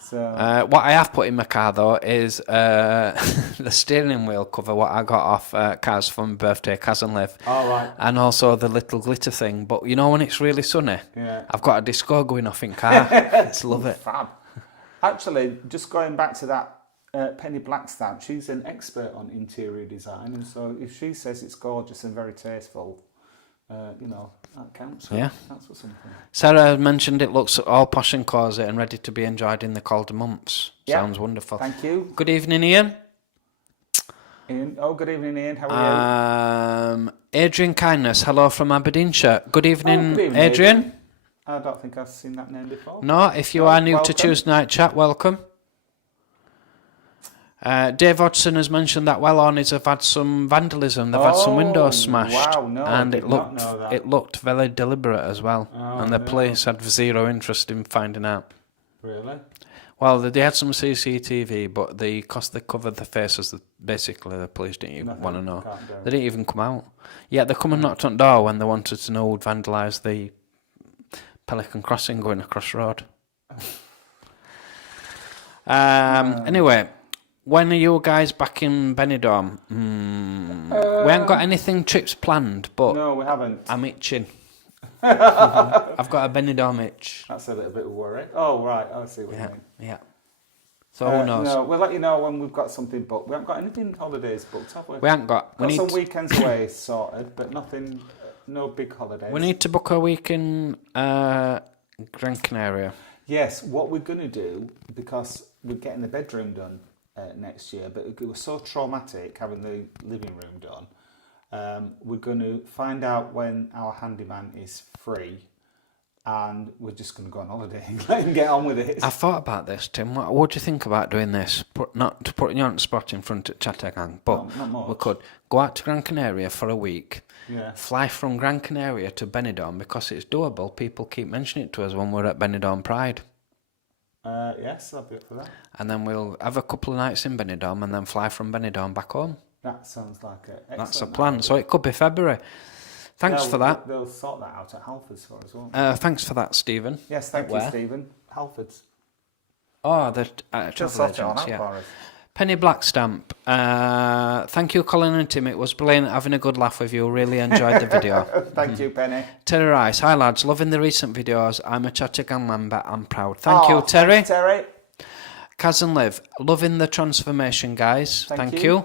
So What I have put in my car though is the steering wheel cover. What I got off Kaz for my birthday, Kaz and Liv. all right. And also the little glitter thing. But you know when it's really sunny, Yeah. I've got a disco going off in car. It's love it. Fab. Actually, just going back to that Penny Blackstock, she's an expert on interior design, and so if she says it's gorgeous and very tasteful, that counts. Yeah. That's for something. Sarah mentioned it looks all posh and cosy and ready to be enjoyed in the colder months. Yeah. Sounds wonderful. Thank you. Good evening, Ian. Ian. Oh, good evening, Ian. How are you? Adrian Kindness, hello from Aberdeenshire. Good evening, good evening, Adrian. I don't think I've seen that name before. No, if you are new welcome. to Tuesday Night Chat, welcome. Dave Hodgson has mentioned that Wellorneys have had some vandalism. They've had some windows smashed, wow, no, and I did not know that. it looked very deliberate as well. Oh, and the no. police had zero interest in finding out. Really? Well, they had some CCTV, but because they covered the faces, basically the police didn't even want to know. They didn't even come out. Yeah, they come and knocked on the door when they wanted to know who'd vandalised the Pelican Crossing going across the road. Anyway, when are you guys back in Benidorm? We haven't got anything trips planned, but No, we haven't. I'm itching. I've got a Benidorm itch. That's a little bit of worry. Oh, right. I see what you Yeah, mean. yeah. So who knows? No, we'll let you know when we've got something booked. We haven't got anything holidays booked, have we? We haven't got. Got some weekends away sorted, but nothing, no big holidays. We need to book a week in Gran Canaria. Yes, what we're going to do, because we're getting the bedroom done next year, but it was so traumatic having the living room done, we're going to find out when our handyman is free, and we're just going to go on holiday and let him get on with it. I thought about this, Tim. What do you think about doing this? Not to put you on the spot in front of Chattergang, but not much. we could go out to Gran Canaria for a week, Yeah. fly from Gran Canaria to Benidorm because it's doable. People keep mentioning it to us when we're at Benidorm Pride. Yes, I'll be up for that. And then we'll have a couple of nights in Benidorm and then fly from Benidorm back home. That sounds like an excellent That's a plan. So it could be February. Thanks for that. They'll sort that out at Halfords for us, won't they? Thanks for that, Stephen. Yes, thank you, Where? Stephen. Halfords. Oh, the Just travel sort it on agents, out yeah. for us. Penny Blackstamp. Thank you, Colin and Tim. It was brilliant having a good laugh with you. Really enjoyed the video. Thank you, Penny. Terry Rice. Hi, lads. Loving the recent videos. I'm a Chattergang member. I'm proud. Thank you, Terry. Thanks, Terry. Kaz and Liv. Loving the transformation, guys. Thank you.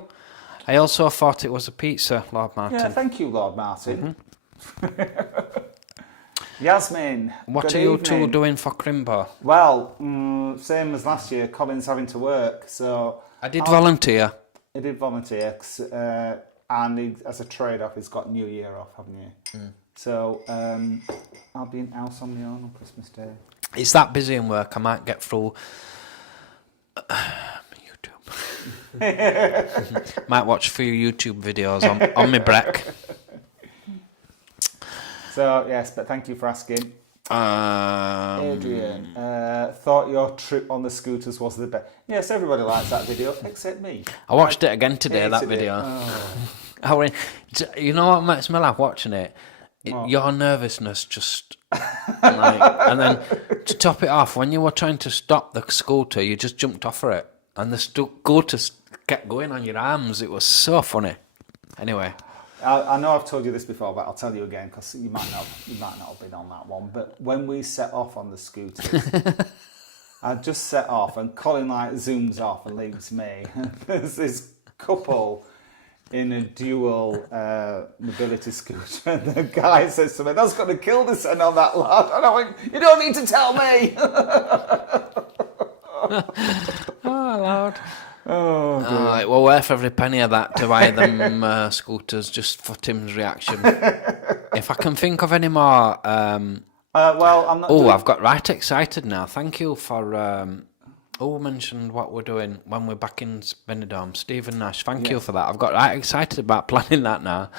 I also thought it was a pizza, Lord Martin. Yeah, thank you, Lord Martin. Yasmin. What good are you evening. two doing for Crimbo? Well, same as last year. Colin's having to work, so I did volunteer. he did volunteer, and as a trade-off, he's got New Year off, haven't you? So I'll be in house on my own on Christmas Day. It's that busy in work, I might get through YouTube. Might watch a few YouTube videos on my break. So yes, but thank you for asking. Adrian, thought your trip on the scooters was the best. Yes, everybody likes that video, except me. I watched it again today, that Hated it. video. Oh. You know what makes me laugh watching it? What? Your nervousness just... and then to top it off, when you were trying to stop the scooter, you just jumped off of it. And the scooter kept going on your arms. It was so funny. Anyway... I know I've told you this before, but I'll tell you again because you might not have been on that one. But when we set off on the scooters, I just set off and Colin zooms off and leaves me. There's this couple in a dual mobility scooter, and the guy says to me, "That's going to kill the son on that lad." And I went, "You don't need to tell me." Oh, Lord. Oh, God. It were worth every penny of that to buy them scooters just for Tim's reaction. If I can think of any more... Well, I'm not. I've got right excited now. Thank you for... who mentioned what we're doing when we're back in Benidorm? Stephen Nash. Thank you for that. I've got right excited about planning that now.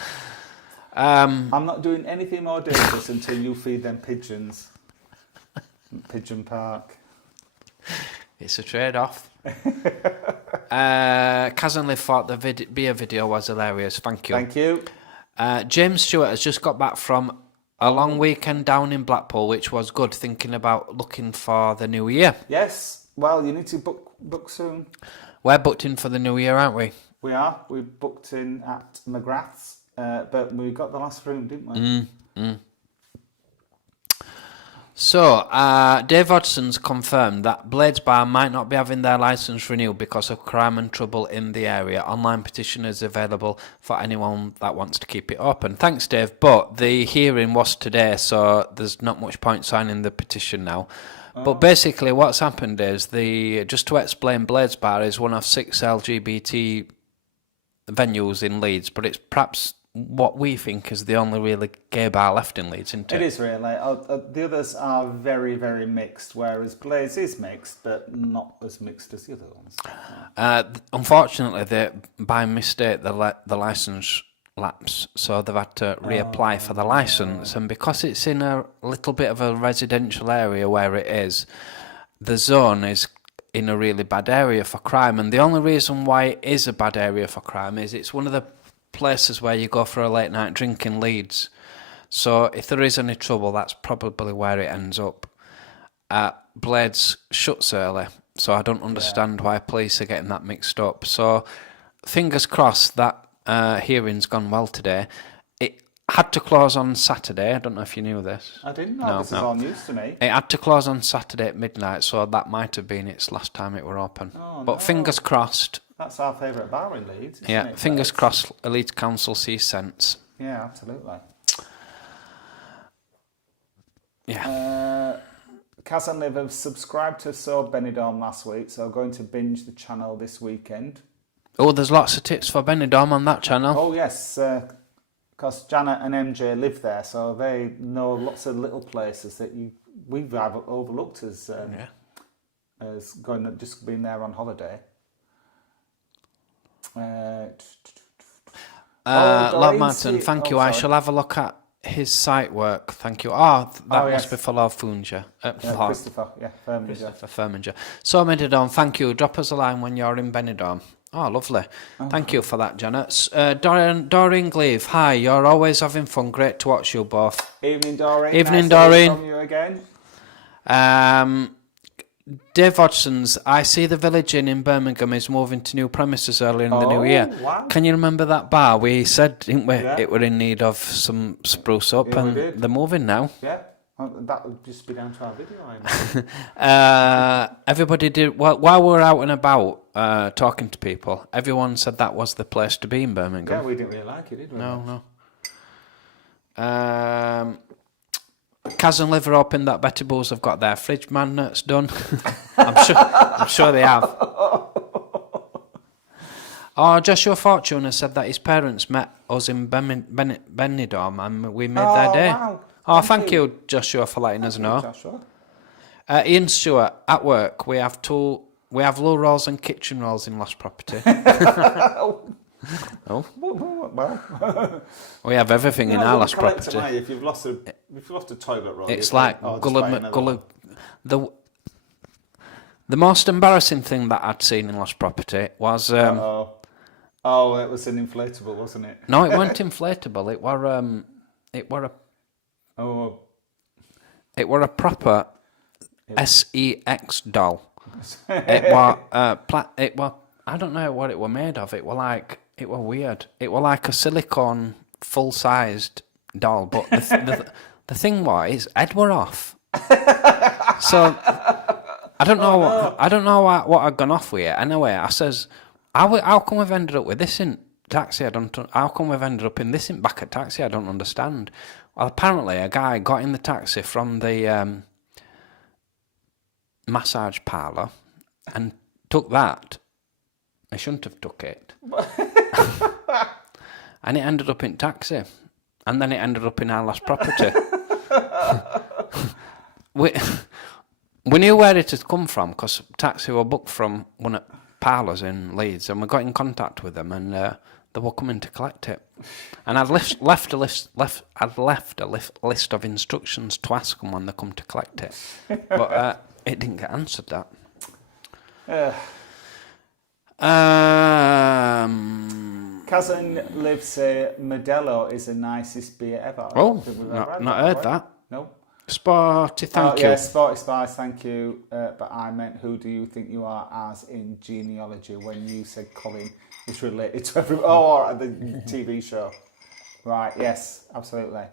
I'm not doing anything more dangerous until you feed them pigeons. Pigeon Park. It's a trade-off. Kaz and Liv thought the beer video was hilarious. Thank you. Thank you. James Stewart has just got back from a long weekend down in Blackpool, which was good, thinking about looking for the new year. Yes. Well, you need to book soon. We're booked in for the new year, aren't we? We are. We booked in at McGrath's, but we got the last room, didn't we? So, Dave Hodgson's confirmed that Blades Bar might not be having their licence renewed because of crime and trouble in the area. Online petition is available for anyone that wants to keep it open. Thanks, Dave. But the hearing was today, so there's not much point signing the petition now. But basically, what's happened is just to explain, Blades Bar is one of 6 LGBT venues in Leeds, but it's perhaps what we think is the only really gay bar left in Leeds, isn't it? It is really. The others are very, very mixed, whereas Blaze is mixed, but not as mixed as the other ones. Unfortunately, by mistake, the licence lapsed, so they've had to reapply for the licence, and because it's in a little bit of a residential area where it is, the zone is in a really bad area for crime, and the only reason why it is a bad area for crime is it's one of the places where you go for a late night drink in Leeds. So if there is any trouble, that's probably where it ends up. Blades shuts early, so I don't understand why police are getting that mixed up. So fingers crossed that hearing's gone well today. It had to close on Saturday. I don't know if you knew this. I didn't know. This is all news to me. It had to close on Saturday at midnight, so that might have been its last time it were open. But fingers crossed. That's our favourite bar in Leeds, isn't it? Fingers crossed Leeds Council sees sense. Yeah, absolutely. Yeah. Kaz and Liv have subscribed to So Benidorm last week, so going to binge the channel this weekend. Oh, there's lots of tips for Benidorm on that channel. Oh, yes, because Janet and MJ live there, so they know lots of little places that we've overlooked as just being there on holiday. Lord Martin, thank you. I shall have a look at his site work. Thank you. Must be for Lord Funja. Christopher, Firminger. Christopher Firminger. So, Benidorm, thank you. Drop us a line when you're in Benidorm. Oh, lovely. Thank you for that, Janet. Doreen Gleave, hi. You're always having fun. Great to watch you both. Evening, Doreen. Evening, nice Doreen. To hear from you again. Dave Hodgson's, I see the Village Inn in Birmingham is moving to new premises early in the new year. Wow. Can you remember that bar? We said, didn't we, it were in need of some spruce up, and they're moving now. Yeah, that would just be down to our video, I know. Everybody did, while we were out and about talking to people, everyone said that was the place to be in Birmingham. Yeah, we didn't really like it, did we? No. Kaz and Liv are hoping that Betty Bulls have got their fridge magnets done. I'm sure they have. Joshua Fortune has said that his parents met us in Benidorm and we made their day. Wow. Thank you, Joshua, for letting us know. Joshua. Ian Stewart, at work, we have loo rolls and kitchen rolls in Lost Property. Oh. Well, we have everything in our Lost Property. If you've lost a toilet roll, it's like Gullah. The most embarrassing thing that I'd seen in Lost Property was. It was an inflatable, wasn't it? No, it weren't inflatable. It were a proper sex doll. It was. I don't know what it were made of. It were weird. It were like a silicone full-sized doll, but the thing was, head were off. So I don't know what I'd gone off with it. Anyway, I says, how come we've ended up with this in taxi? How come we've ended up in this in back at taxi? I don't understand. Well, apparently a guy got in the taxi from the massage parlour and took that. I shouldn't have took it. And it ended up in taxi. And then it ended up in our Lost Property. we knew where it had come from because taxi were booked from one of parlours in Leeds, and we got in contact with them, and they were coming to collect it. And I'd left a list of instructions to ask them when they come to collect it, but it didn't get answered. That. Cousin Liv say Modelo is the nicest beer ever. Oh, not heard that. No. Sporty, thank you. Yeah, Sporty Spice, thank you. But I meant, who do you think you are as in genealogy when you said Colin is related to everyone? Oh, the TV show. Right, yes, absolutely.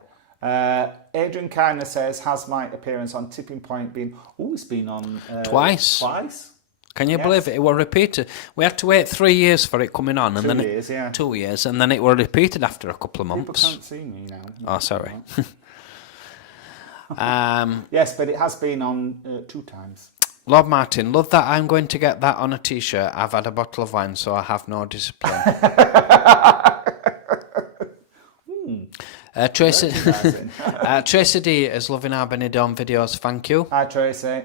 Adrian Kiner says, has my appearance on Tipping Point been... Oh, it's been on... Twice. Twice? Can you believe it? It was repeated. We had to wait 3 years for it coming on. And 2 then years, yeah. 2 years, and then it was repeated after a couple of months. People can't see me now. Oh, sorry. Yes, but it has been on 2 times. Lord Martin, love that. I'm going to get that on a T-shirt. I've had a bottle of wine, so I have no discipline. Tracy D is loving our Benidorm videos. Thank you. Hi, Tracy.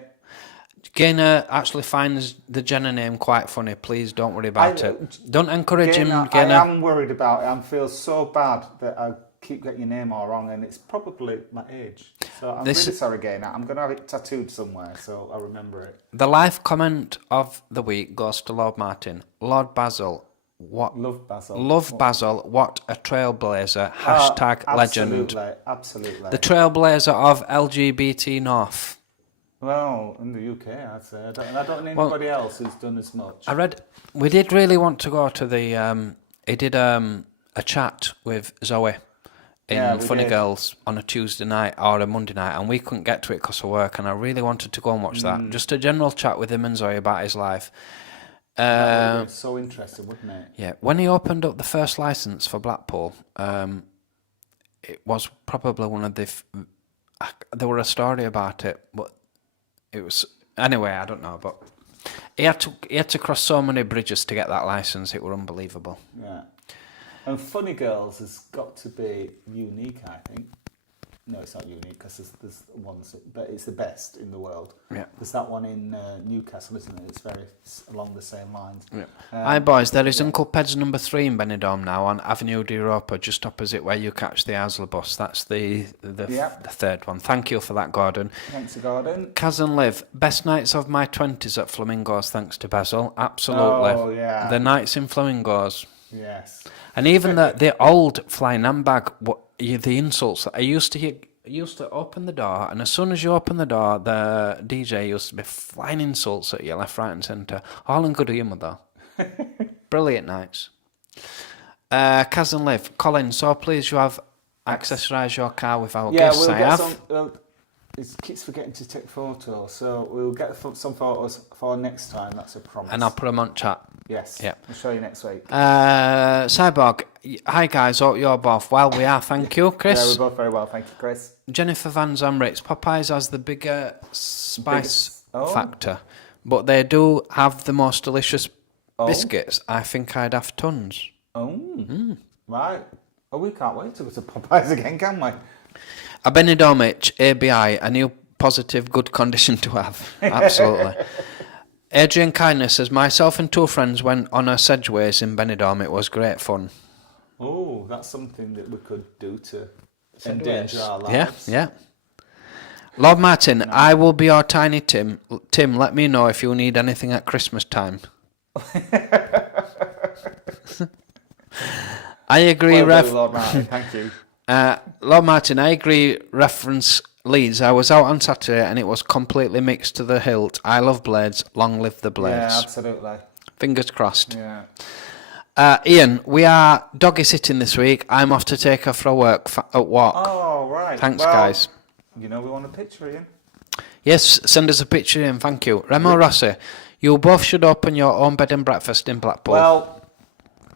Gaynor actually finds the Jenna name quite funny. Please don't worry about it. Don't encourage him, Gaynor. I am worried about it. I feel so bad that I keep getting your name all wrong, and it's probably my age. So I'm really sorry, Gaynor. I'm going to have it tattooed somewhere, so I'll remember it. The live comment of the week goes to Lord Martin. Lord Basil. What? Love Basil. Love Basil. What a trailblazer. Hashtag legend. Absolutely. The trailblazer of LGBT North. Well, in the UK, I'd say. I don't know anybody else who's done as much. I read. We did really want to go to the. He did a chat with Zoe in Funny Girls on a Tuesday night or a Monday night, and we couldn't get to it because of work. And I really wanted to go and watch that. Just a general chat with him and Zoe about his life. That would be so interesting, wouldn't it? Yeah, when he opened up the first license for Blackpool, it was probably one of the. There were a story about it, but it was anyway. I don't know, but he had to cross so many bridges to get that license. It were unbelievable. Yeah, and Funny Girls has got to be unique, I think. No, it's not unique because there's ones, but it's the best in the world. Yeah. There's that one in Newcastle, isn't it? It's very along the same lines. Yeah. Hi boys, there is Uncle Ped's number 3 in Benidorm now on Avenue d'Europa, just opposite where you catch the Asla bus. That's the third one. Thank you for that, Gordon. Thanks, Gordon. Kaz and Liv, best nights of my 20s at Flamingos, thanks to Basil. Absolutely. Oh, yeah. The nights in Flamingos. Yes. And even the old flying handbag, the insults that I used to hear. You used to open the door, and as soon as you open the door, the DJ used to be flying insults at you left, right, and centre. All in good humour, though. Brilliant nights. Kaz and Liv, Colin, so please you have accessorised your car with our gifts. We'll get some. It keeps forgetting to take photos, so we'll get some photos for next time. That's a promise. And I'll put them on chat. Yes. Yeah. I'll show you next week. Cyborg, hi guys, hope you're both well. We are, thank you, Chris. Yeah, we're both very well, thank you, Chris. Jennifer Van Zomritz, Popeyes has the bigger spice factor, but they do have the most delicious biscuits. I think I'd have tons. Right. Oh, we can't wait to go to Popeyes again, can we? A Benidorm ABI, a new positive good condition to have. Absolutely. Adrian Kindness says, myself and 2 friends went on a Sedgeways in Benidorm. It was great fun. Oh, that's something that we could do to endanger our lives. Yeah. Lord Martin, I will be your tiny Tim. Tim, let me know if you need anything at Christmas time. I agree, Lord Martin, thank you. Lord Martin, I agree, reference Leeds. I was out on Saturday and it was completely mixed to the hilt. I love blades. Long live the blades. Yeah, absolutely. Fingers crossed. Yeah. Ian, we are doggy sitting this week. I'm off to take her for a walk. Oh, right. Thanks, guys. You know we want a picture, Ian. Yes, send us a picture, Ian. Thank you. Remo Rossi, you both should open your own bed and breakfast in Blackpool. Well,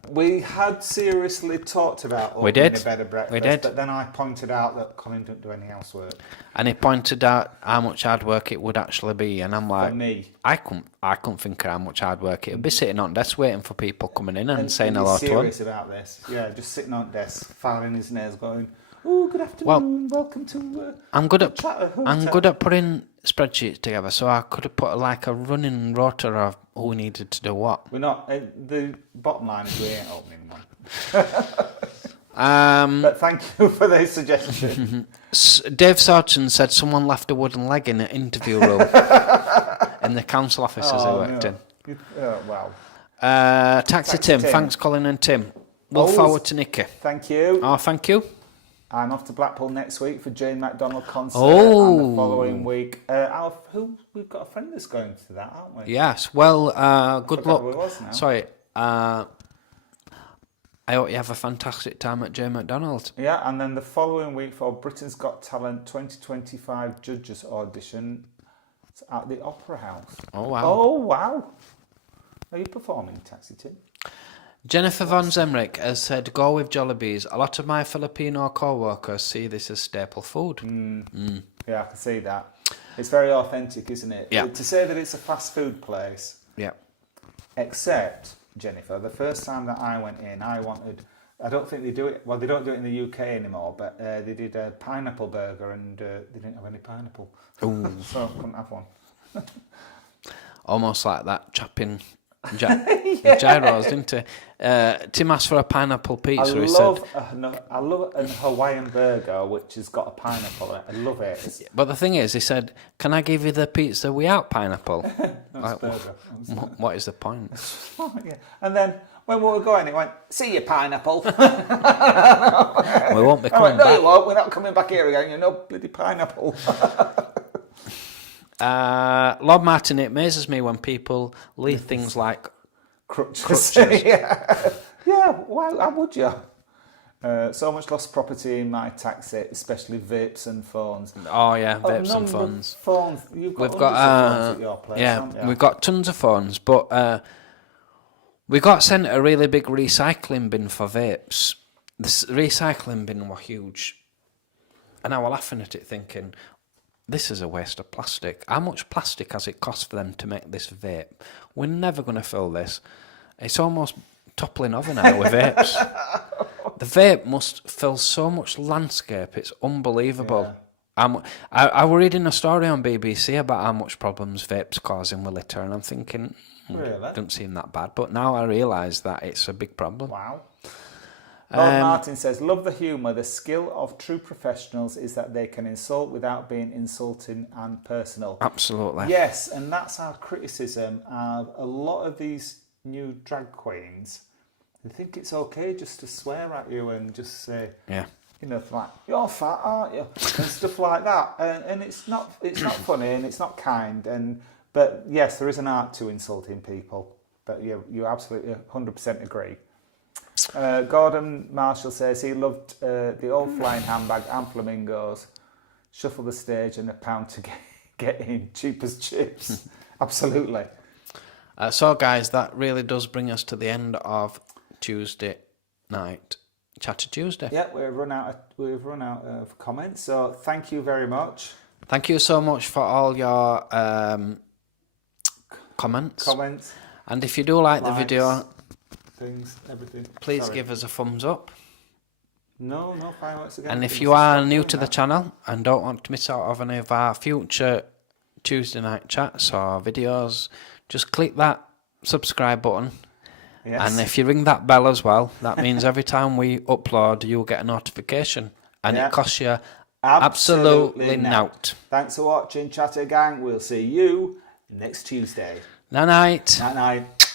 we had seriously talked about opening a bed and breakfast. We did. But then I pointed out that Colin didn't do any housework. And he pointed out how much hard work it would actually be, and I'm like, for me. I couldn't think of how much hard work it would be sitting on desk waiting for people coming in and saying hello to him. Serious about this? Yeah, just sitting on desk, filing his nails, going, "Oh, good afternoon, welcome to." I'm good at putting spreadsheets together, so I could have put like a running rotor of who needed to do what. We're not. The bottom line is we ain't opening one. But thank you for the suggestion. Dave Sargent said someone left a wooden leg in the interview room in the council offices he worked in. Wow. Taxi Tim, thanks Colin and Tim. Look forward to Nikki. Thank you. Oh, thank you. I'm off to Blackpool next week for Jane McDonald concert, Oh. and the following week, we've got a friend that's going to that, aren't we? Yes. Well, good forgot luck. who it was now. Sorry. I hope you have a fantastic time at Jane McDonald. Yeah, and then the following week for Britain's Got Talent 2025 judges audition at the Opera House. Oh, wow. Oh, wow. Are you performing, Taxi Tim? Jennifer Von Zemrick has said, go with Jollibees. A lot of my Filipino co-workers see this as staple food. Yeah, I can see that. It's very authentic, isn't it? Yeah. To say that it's a fast food place, Yeah. except, Jennifer, the first time that I went in, I don't think they do it, well, they don't do it in the UK anymore, but they did a pineapple burger and they didn't have any pineapple. So I couldn't have one. Almost like that chap in gyros, didn't he? Tim asked for a pineapple pizza. I love a Hawaiian burger which has got a pineapple in it. I love it. But the thing is, he said, can I give you the pizza without pineapple? Burger. What is the point? Yeah. And then when we were going, it went, see you, pineapple. We won't be coming no, back. you won't. We're not coming back here again. You're no bloody pineapple. Lord Martin, it amazes me when people leave things like Crutches. crutches. Yeah, why would you? So much lost property in my taxi, especially vapes and phones. Oh yeah, vapes and number of phones. Phones. You've got We've got phones at your place, haven't you? we've got tons of phones, but we got sent a really big recycling bin for vapes. The recycling bin were huge, and I was laughing at it, thinking, this is a waste of plastic. How much plastic has it cost for them to make this vape? We're never going to fill this. It's almost toppling over now with vapes. The vape must fill so much landscape. It's unbelievable. Yeah. I was reading a story on BBC about how much problems vapes causing with litter, and I'm thinking, really? Doesn't seem that bad. But now I realise that it's a big problem. Wow. Lord Martin says, love the humour. The skill of true professionals is that they can insult without being insulting and personal. Absolutely. Yes, and that's our criticism of a lot of these new drag queens. They think it's okay just to swear at you and just say, you know, like, you're fat, aren't you? And stuff like that. And it's not funny and it's not kind. But yes, there is an art to insulting people. But you absolutely 100% agree. Gordon Marshall says he loved the old flying handbag and flamingos, shuffle the stage and £1 to get in, cheap as chips. Absolutely. So guys, that really does bring us to the end of Tuesday night Chatter Tuesday. Yeah, we've run out of comments, so thank you very much. Thank you so much for all your comments. And if you do like the video, things, everything. Please give us a thumbs up. No fireworks again. And if you are new to the channel and don't want to miss out on any of our future Tuesday night chats or videos, just click that subscribe button. Yes. And if you ring that bell as well, that means every time we upload, you'll get a notification. And it costs you absolutely nought. Thanks for watching, Chatter Gang. We'll see you next Tuesday. Night night. Night night.